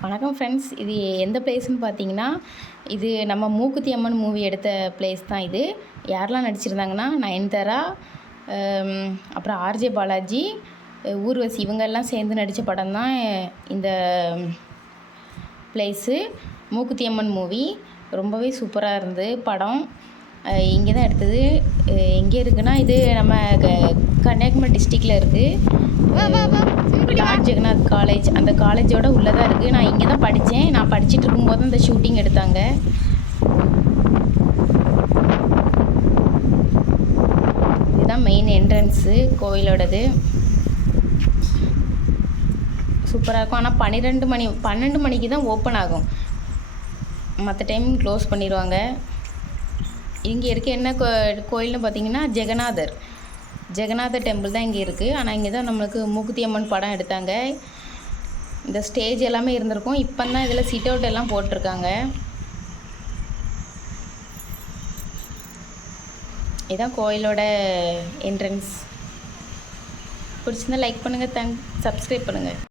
வணக்கம் ஃப்ரெண்ட்ஸ் இது எந்த பிளேஸ்னு பார்த்தீங்கன்னா இது நம்ம மூக்குத்தி அம்மன் மூவி எடுத்த பிளேஸ் தான் இது. யாரெல்லாம் நடிச்சிருந்தாங்கன்னா நயன்தாரா அப்புறம் ஆர்ஜே பாலாஜி ஊர்வசி இவங்கெல்லாம் சேர்ந்து நடித்த படம் தான் இந்த பிளேஸு மூக்குத்தி அம்மன் மூவி ரொம்பவே சூப்பராக இருந்தது படம். இங்கே தான் எடுத்தது. எங்கே இருக்குன்னா இது நம்ம க- கன்னியாகுமரி டிஸ்ட்ரிக்டில் இருக்குது ஜெகநாத் காலேஜ் அந்த காலேஜோட உள்ளே தான் இருக்குது நான் இங்கே தான் படித்தேன் நான் படிச்சுட்டு இருக்கும்போது அந்த ஷூட்டிங் எடுத்தாங்க. இதுதான் மெயின் என்ட்ரன்ஸு கோயிலோடது. சூப்பராக இருக்கும். ஆனால் பன்னிரெண்டு மணி பன்னெண்டு மணிக்கு தான் ஓப்பன் ஆகும். மற்ற டைம் க்ளோஸ் பண்ணிடுவாங்க. இங்கே இருக்க என்ன கோ கோயில்னு பார்த்தீங்கன்னா ஜெகநாதர். ஜெகநாத டெம்பிள் தான் இங்கே இருக்குது ஆனால் இங்கே தான் நம்மளுக்கு மூக்குத்தி அம்மன் படம் எடுத்தாங்க. இந்த ஸ்டேஜ் எல்லாமே இருந்திருக்கும். இப்போ தான் இதில் சிட் அவுட் எல்லாம் போட்டிருக்காங்க. இதுதான் கோயிலோட என்ட்ரன்ஸ் பிடிச்சிருந்தா லைக் பண்ணுங்கள் தேங்க் சப்ஸ்கிரைப் பண்ணுங்கள்